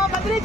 మా మంత్రి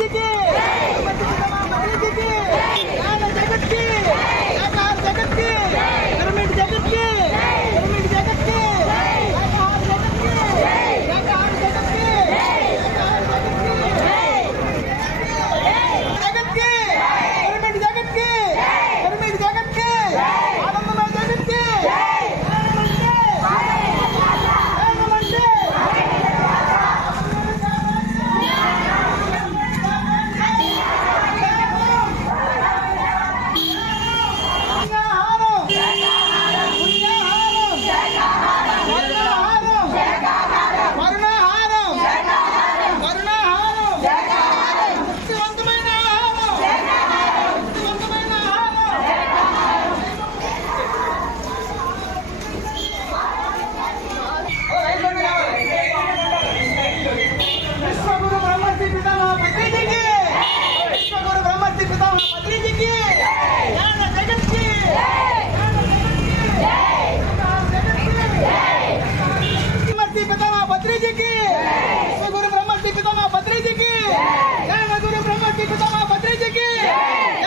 બ્રહ્મજી પિતામાં ભદ્રીજી કી. જય મધુર બ્રહ્મજી પિતામાં ભદ્રીજી કી.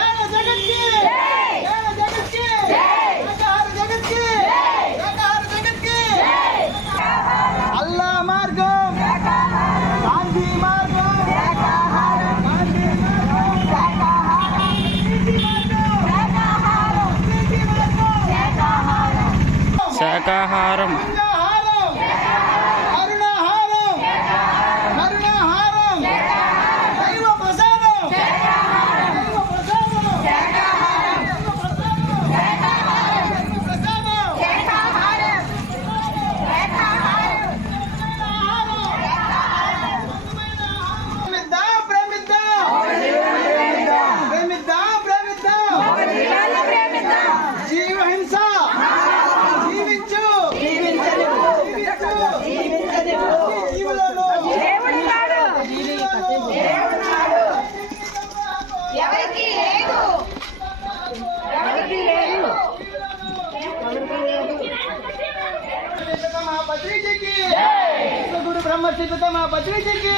బ్రహ్మసిద్ధతమా భద్రీజీకి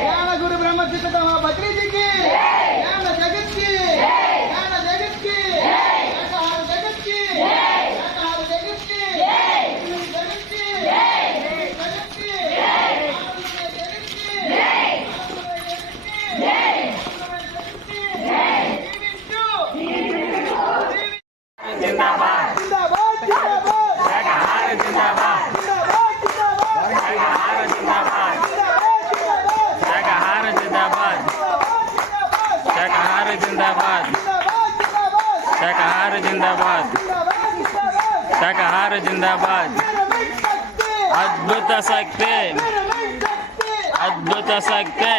జ్ఞాన గురు బ్రహ్మసిద్ధతమా భద్రీజీకి జ్ఞాన జగత్కి? శాకాహార జిందాబాద్ అద్భుత శక్తి అద్భుత శక్తి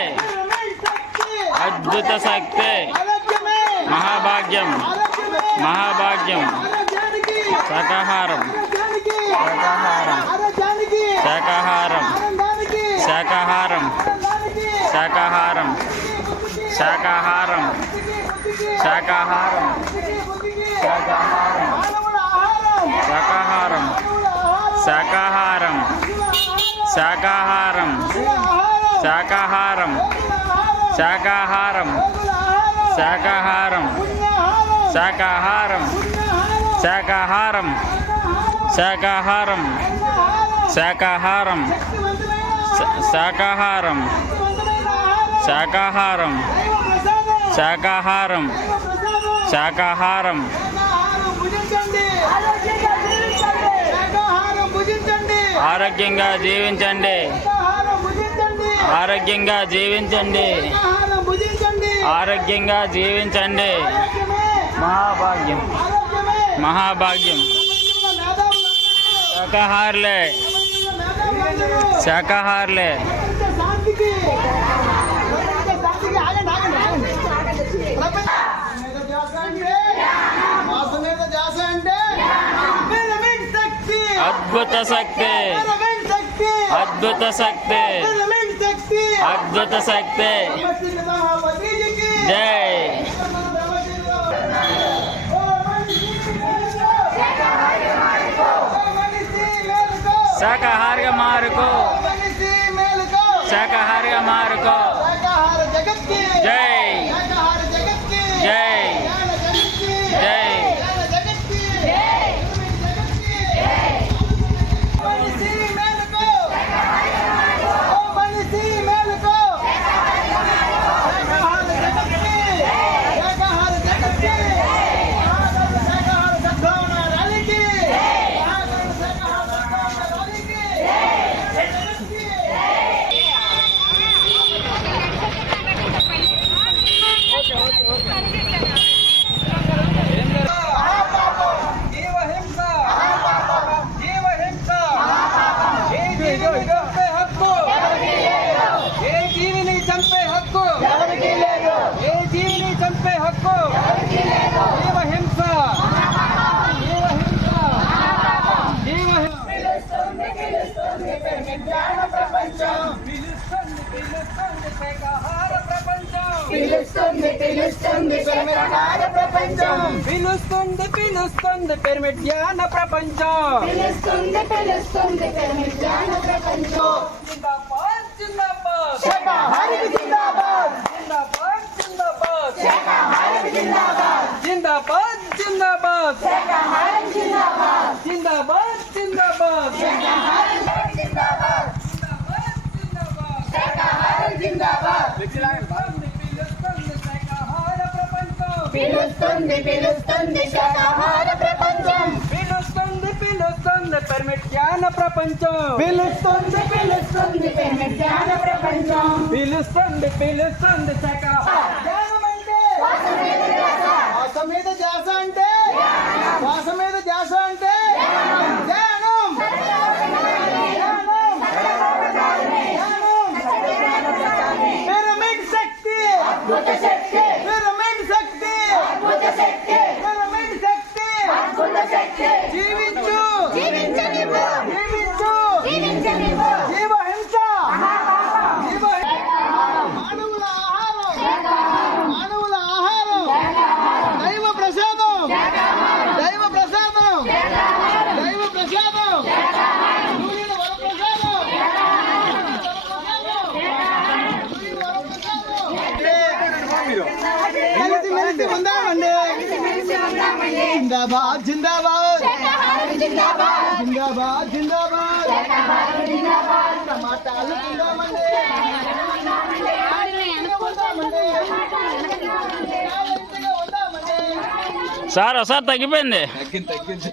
అద్భుత శక్తి మహాభాగ్యం మహాభాగ్యం శాకాహారం శాకాహారం శాకాహారం శాకాహారం శాకాహారం శాకాహారం శాకాహారం శాకాహారం శాకాహారం శాకాహారం శాకాహారం శాకాహారం శాకాహారం శాకాహారం శాకాహారం శాకాహారం శాకాహారం శాకాహారం శాకాహారం శాకాహారం శాకాహారం ఆరోగ్యంగా జీవించండి. ఆరోగ్యంగా జీవించండి. ఆరోగ్యంగా జీవించండి. మహాభాగ్యం. మహాభాగ్యం. శాకాహారులే. శాకాహారులే. अद्भुत शक्ति। अद्भुत शक्ति। अद्भुत शक्ति। जय। शाकाहार का। शाकाहार का। मार्गो जय। जय। విజ్ఞాన ప్రపంచం. పిలుస్తుంది పిలుస్తుంది శేఖరహార ప్రపంచం. పిలుస్తుంది పిలుస్తుంది పెరిమి జ్ఞాన ప్రపంచం. పిలుస్తుంది పిలుస్తుంది పెరిమి జ్ఞాన ప్రపంచం. పిలుస్తుంది పిలుస్తుంది శాకాహార ప్రపంచం. పిలుస్తుంది పిలుస్తుంది పెర్మిట్ జ్ఞాన ప్రపంచం. పిలుస్తుంది పిలుస్తుంది పెర్మిట్ జ్ఞాన ప్రపంచం. పిలుస్తుంది పిలుస్తుంది శాకాహార శ్వాస మీద ధ్యాస అంటే? శ్వాస మీద ధ్యాస అంటే? जिंदाबाद जिंदाबाद जिंदाबाद जिंदाबाद जिंदाबाद टमाटाలు తిందామండి. సార్ ఒకసారి తగ్గిపోయింది. తగ్గింది తగ్గింది.